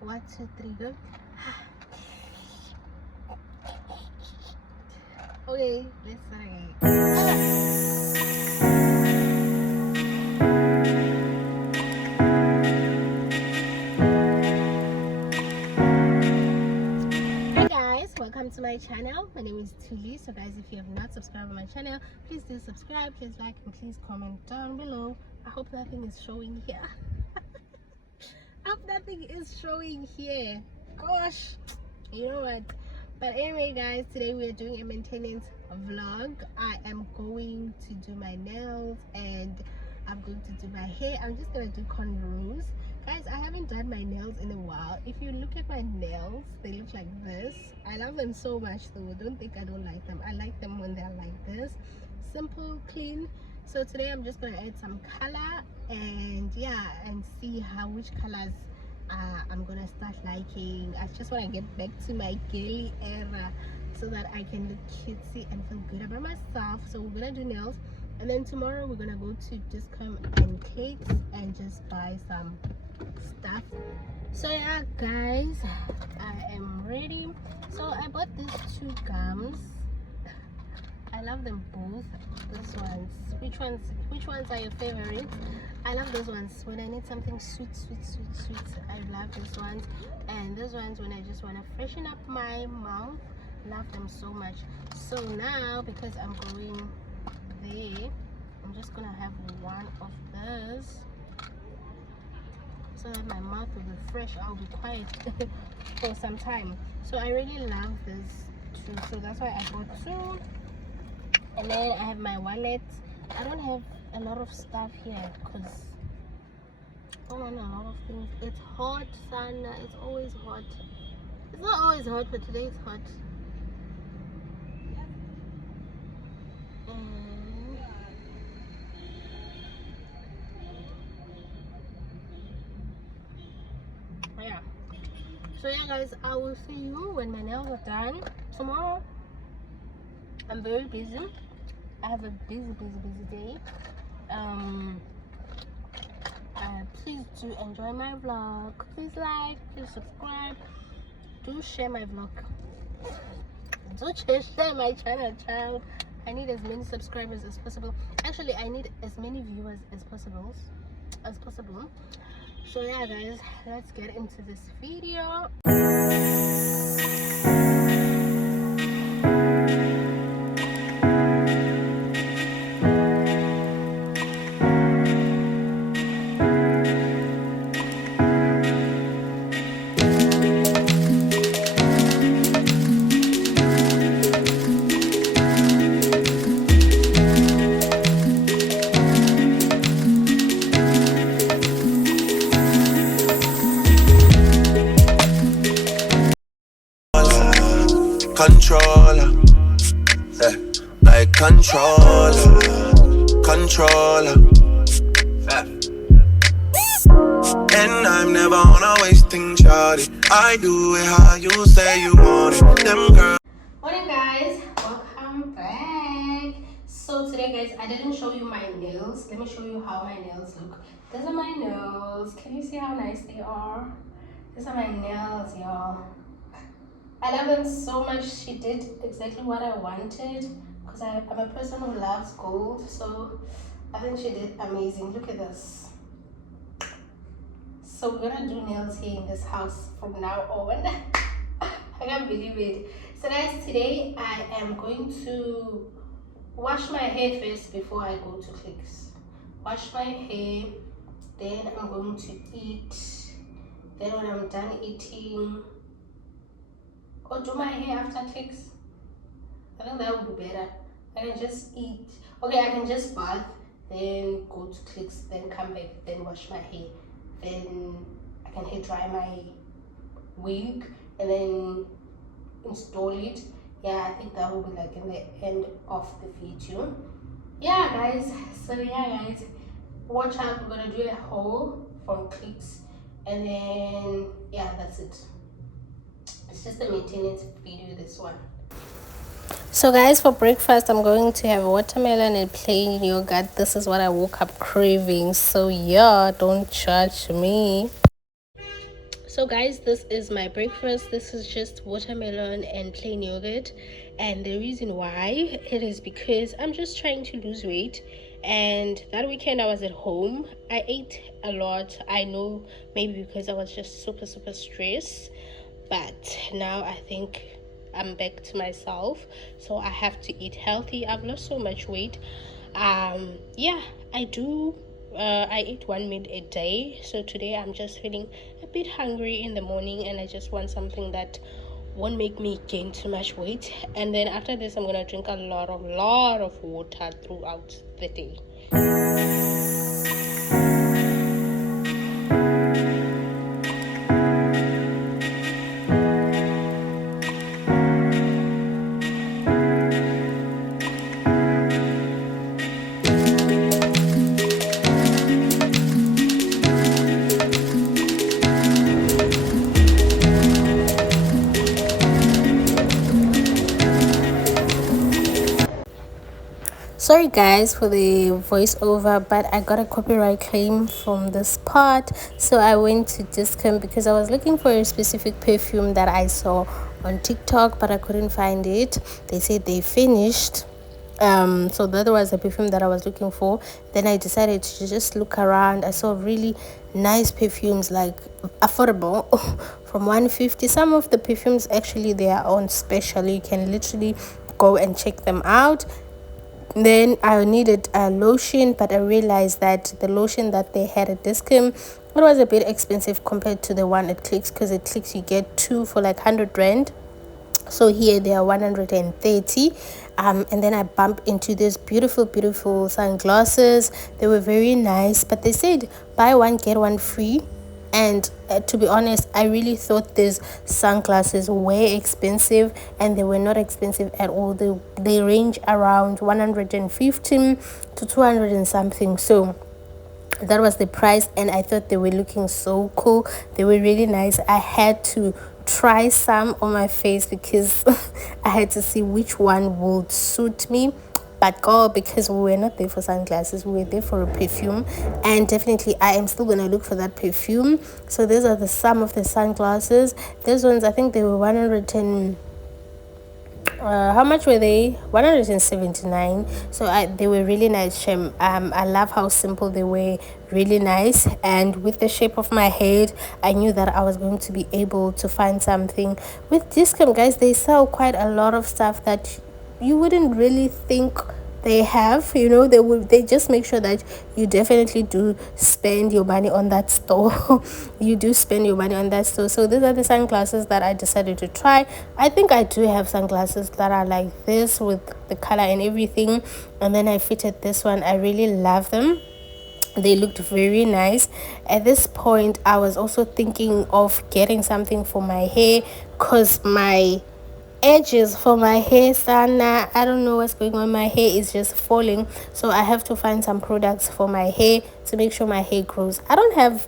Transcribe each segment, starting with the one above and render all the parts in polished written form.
1, 2, 3, go. Okay, let's start again. Hi guys, welcome to my channel. My name is Tuli. So guys, if you have not subscribed to my channel, please do subscribe, please like, and please comment down below. I hope nothing is showing here. I hope nothing is showing here. Gosh, you know what? But anyway guys, today we are doing a maintenance vlog. I am going to do my nails and I'm going to do my hair. I'm just gonna do cornrows. Guys, I haven't done my nails in a while. If you look at my nails, they look like this. I love them so much though. Don't think I don't like them. I like them when they're like this, simple, clean. So today I'm just gonna add some color and yeah, and see which colors I'm gonna start liking. I just want to get back to my girly era so that I can look cutesy and feel good about myself. So we're gonna do nails, and then tomorrow we're gonna go to Discount and Cakes and just buy some stuff. So yeah guys, I am ready. So I bought these 2 gums. I love them both. These ones, which ones are your favorites? I love those ones when I need something sweet. I love these ones, and those ones when I just want to freshen up my mouth. Love them so much. So now, because I'm going there, I'm just gonna have one of those so that my mouth will be fresh. I'll be quiet for some time. So I really love this too, so that's why I bought 2. And then I have my wallet. I don't have a lot of stuff here because I don't want a lot of things. It's hot, Sana. It's always hot. It's not always hot, but today it's hot. And yeah. So yeah guys, I will see you when my nails are done tomorrow. I'm very busy. I have a busy day. Please do enjoy my vlog. Please like, please subscribe, do share my vlog, do share my channel, child. I need as many subscribers as possible. Actually, I need as many viewers as possible. So yeah guys, let's get into this video. Controller, yeah, like controller, yeah. And I'm never on a wasting shawty. I do it how you say you want it. Them girls. Morning guys, welcome back. So today guys, I didn't show you my nails. Let me show you how my nails look. These are my nails. Can you see how nice they are? These are my nails, y'all. I love them so much. She did exactly what I wanted because I'm a person who loves gold, so I think she did amazing. Look at this. So we're gonna do nails here in this house from now on. I can't believe it. So guys, today I am going to wash my hair first before I go to Clicks. Wash my hair, then I'm going to eat. Then when I'm done eating, or do my hair after Clicks. I think that would be better. I can just eat. Okay, I can just bath, then go to Clicks, then come back, then wash my hair. Then I can hair dry my wig and then install it. Yeah, I think that will be like in the end of the video. Yeah guys, so yeah guys, watch out. We're gonna do a haul from Clicks, and then yeah, that's it. It's just a maintenance video, this one. So guys, for breakfast I'm going to have watermelon and plain yogurt. This is what I woke up craving, so yeah, don't judge me. So guys, this is my breakfast. This is just watermelon and plain yogurt, and the reason why it is because I'm just trying to lose weight. And that weekend I was at home, I ate a lot. I know, maybe because I was just super stressed, but now I think I'm back to myself, so I have to eat healthy. I've lost so much weight. Yeah, I do. I eat one meal a day, so today I'm just feeling a bit hungry in the morning, and I just want something that won't make me gain too much weight. And then after this, I'm gonna drink a lot of water throughout the day. Sorry guys for the voiceover, but I got a copyright claim from this part, so I went to Discount because I was looking for a specific perfume that I saw on TikTok, but I couldn't find it. They said they finished. So that was the perfume that I was looking for. Then I decided to just look around. I saw really nice perfumes, like affordable, from 150. Some of the perfumes actually they are on special. You can literally go and check them out. Then I needed a lotion, but I realized that the lotion that they had at Discount, it was a bit expensive compared to the one at Clicks, because at Clicks you get two for like 100 rand. So here they are 130. And then I bumped into these beautiful sunglasses. They were very nice, but they said buy one get one free. And to be honest, I really thought these sunglasses were expensive, and they were not expensive at all. They range around 115 to 200 and something. So that was the price, and I thought they were looking so cool. They were really nice. I had to try some on my face because I had to see which one would suit me. But girl, because we were not there for sunglasses, we were there for a perfume, and definitely I am still gonna look for that perfume. So these are the some of the sunglasses. These ones, I think they were 110. How much were they? 179. So they were really nice. I love how simple they were, really nice. And with the shape of my head, I knew that I was going to be able to find something. With Discount, guys, they sell quite a lot of stuff that you wouldn't really think they have. They just make sure that you definitely do spend your money on that store. You do spend your money on that store. So these are the sunglasses that I decided to try. I think I do have sunglasses that are like this with the color and everything, and then I fitted this one. I really love them. They looked very nice. At this point, I was also thinking of getting something for my hair, because my edges for my hair, Sana, I don't know what's going on. My hair is just falling, so I have to find some products for my hair to make sure my hair grows. I don't have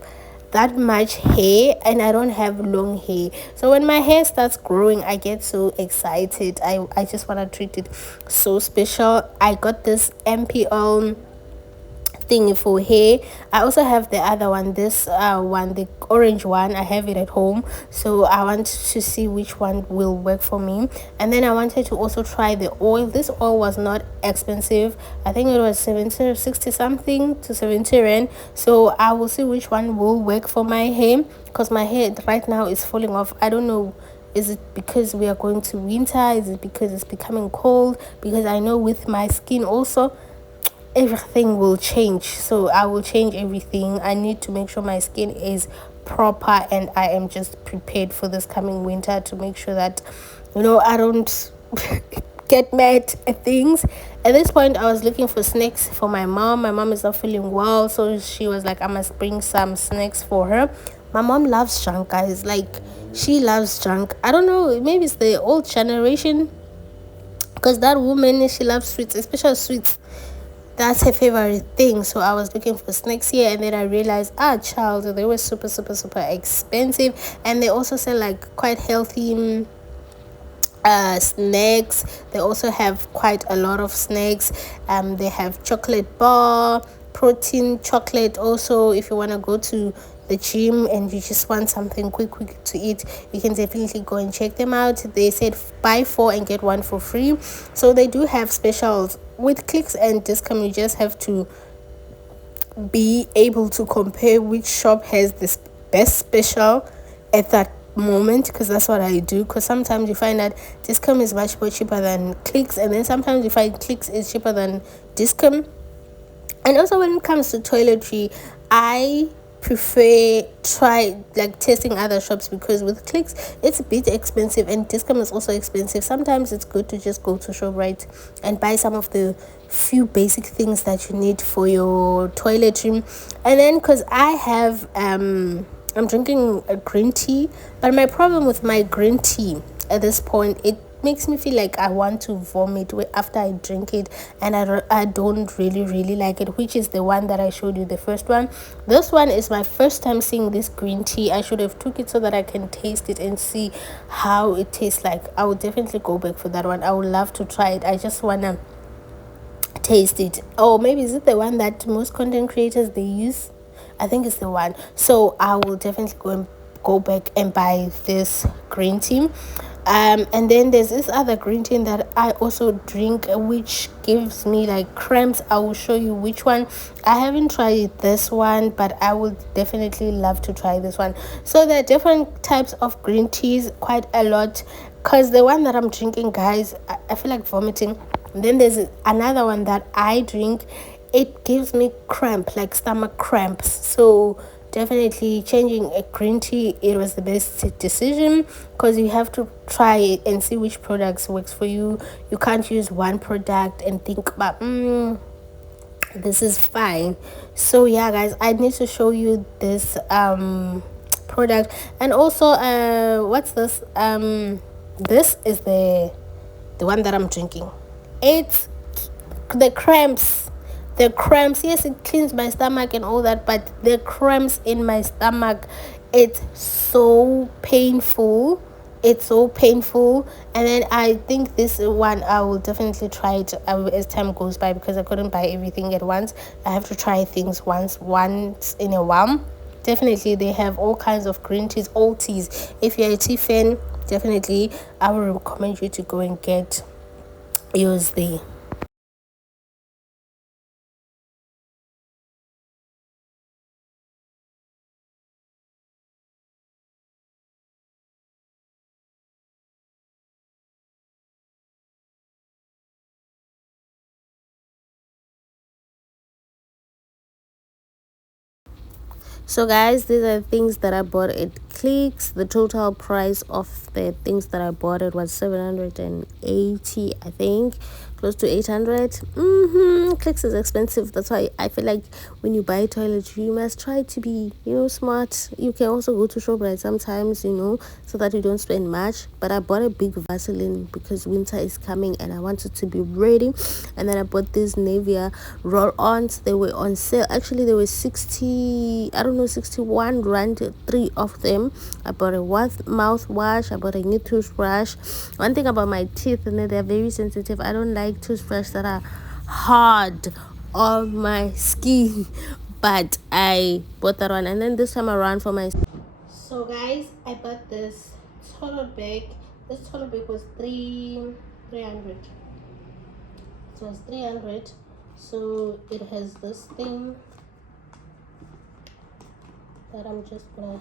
that much hair, and I don't have long hair, so when my hair starts growing, I get so excited. I just want to treat it so special. I got this MPO thing for hair. I also have the other one, this one, the orange one. I have it at home, so I want to see which one will work for me. And then I wanted to also try the oil. This oil was not expensive. I think it was 70, 60 something to 70 rand. So I will see which one will work for my hair, because my hair right now is falling off. I don't know, is it because we are going to winter? Is it because it's becoming cold? Because I know with my skin also, everything will change. So I will change everything. I need to make sure my skin is proper, and I am just prepared for this coming winter to make sure that I don't get mad at things. At this point, I was looking for snacks for my mom. My mom is not feeling well, so she was like, I must bring some snacks for her. My mom loves junk, guys. Like, she loves junk. I don't know, maybe it's the old generation, because that woman, she loves sweets, especially sweets. That's her favorite thing. So I was looking for snacks here, and then I realized, child, they were super expensive, and they also sell like quite healthy snacks. They also have quite a lot of snacks. They have chocolate bar, protein chocolate. Also, if you want to go to the gym and you just want something quick to eat, you can definitely go and check them out. They said buy 4 and get 1 for free, so they do have specials with Clicks and Discount. You just have to be able to compare which shop has this best special at that moment, because that's what I do. Because sometimes you find that Discount is much more cheaper than Clicks, and then sometimes you find Clicks is cheaper than Discount. And also when it comes to toiletry, I prefer testing other shops, because with Clicks it's a bit expensive and Discount is also expensive. Sometimes it's good to just go to ShopRite and buy some of the few basic things that you need for your toiletry. And then because I'm drinking a green tea, but my problem with my green tea at this point, it makes me feel like I want to vomit after I drink it, and I don't really like it, which is the one that I showed you, the first one. This one is my first time seeing this green tea. I should have took it so that I can taste it and see how it tastes like. I would definitely go back for that one. I would love to try it. I just wanna taste it. Oh, maybe is it the one that most content creators they use? I think it's the one. So I will definitely go back and buy this green tea. And then there's this other green tea that I also drink, which gives me like cramps. I will show you which one. I haven't tried this one, but I would definitely love to try this one. So there are different types of green teas, quite a lot, because the one that I'm drinking, guys, I feel like vomiting. And then there's another one that I drink, it gives me cramp, like stomach cramps. So definitely changing a green tea, it was the best decision, because you have to try it and see which products works for you. You can't use one product and think about this is fine. So yeah, guys, I need to show you this product. And also what's this, this is the one that I'm drinking. It's the cramps. Yes, it cleans my stomach and all that, but the cramps in my stomach, it's so painful. And then I think this one I will definitely try it as time goes by, because I couldn't buy everything at once. I have to try things once in a while. Definitely they have all kinds of green teas, all teas. If you're a tea fan, definitely I will recommend you to go and get yours there. So guys, these are things that I bought at Clicks. The total price of the things that I bought, it was 780, I think, close to 800. Clicks is expensive. That's why I feel like when you buy toiletry, you must try to be, smart. You can also go to ShopRite sometimes, so that you don't spend much. But I bought a big Vaseline because winter is coming and I wanted to be ready. And then I bought these Nivea roll-ons. They were on sale. Actually, they were 61 rand, 3 of them. I bought a mouthwash. I bought a new toothbrush. One thing about my teeth, and they're very sensitive. I don't like toothbrushes that are hard on my skin, but I bought that one. And then this time around for my, so guys, I bought this toilet bag. This toilet bag was 300. So it's 300. So it has this thing that I'm just gonna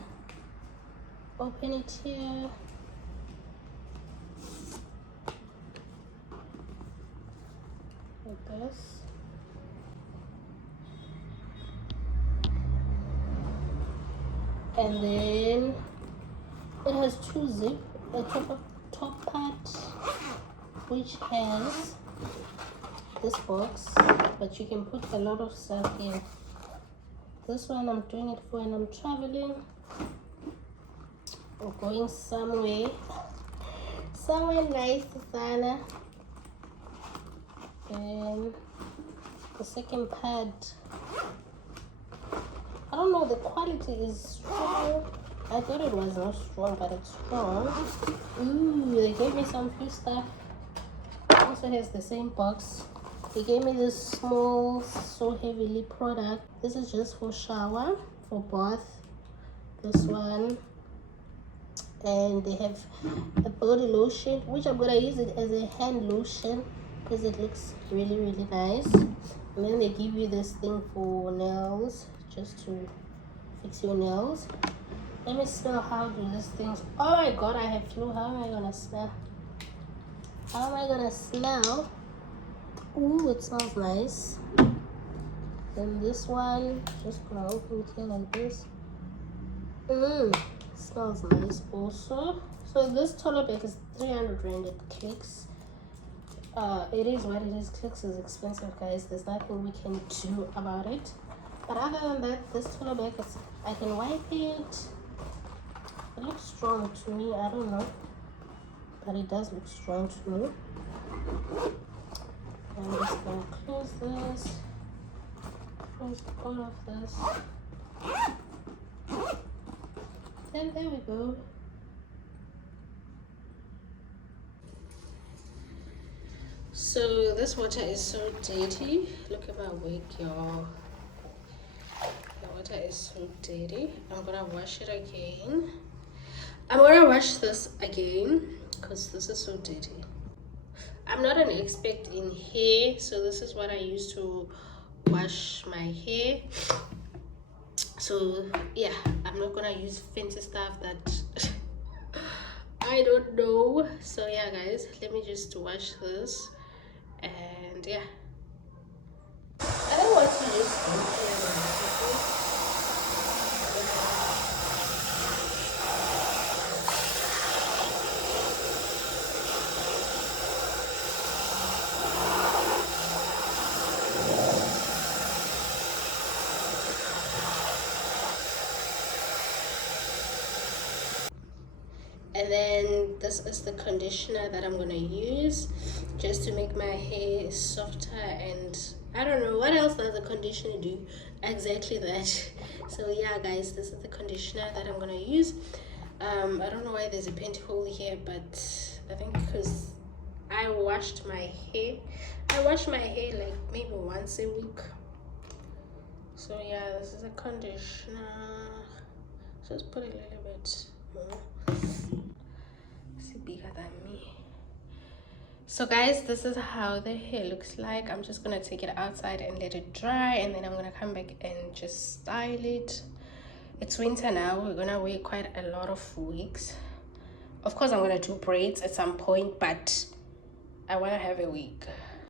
open it here. Like this. And then it has 2 zip, a top part which has this box, but you can put a lot of stuff in. This one I'm doing it for when I'm traveling or going somewhere nice, Sana. And the second pad, I don't know, the quality is strong. I thought it was not strong, but it's strong. Ooh, they gave me some few stuff. Also has the same box. They gave me this small So Heavenly product. This is just for shower, for bath. this one, and they have a body lotion, which I'm gonna use it as a hand lotion because it looks really, really nice. And then they give you this thing for nails, just to fix your nails. Let me smell. How do these things? Oh my god, I have flu. How am I gonna smell? How am I gonna smell? Ooh, it smells nice. Then this one, just gonna open it here like this. Smells nice also. So this toilet bag is 300 rand at Clicks. It is what it is. Clicks is expensive, guys. There's nothing we can do about it. But other than that, this toilet bag, I can wipe it. It looks strong to me. I don't know, but it does look strong to me. I'm just gonna close this. Close all of this. Then there we go. So this water is so dirty. Look at my wig, y'all. The water is so dirty. I'm gonna wash it again. I'm gonna wash this again because this is so dirty. I'm not an expert in hair, so this is what I use to wash my hair. So yeah, I'm not gonna use fancy stuff that I don't know. So yeah, guys, let me just wash this. And yeah, I don't want to use and then this is the conditioner that I'm gonna use just to make my hair softer. And I don't know what else does the conditioner do, exactly that. So yeah, guys, this is the conditioner that I'm gonna use. I don't know why there's a pantyhose here, but I think because I washed my hair like maybe once a week. So yeah, this is a conditioner. Just put a little bit more. Bigger than me. So guys, this is how the hair looks like. I'm just gonna take it outside and let it dry, and then I'm gonna come back and just style it. It's winter now. We're gonna wear quite a lot of wigs. Of course, I'm gonna do braids at some point, but I want to have a wig.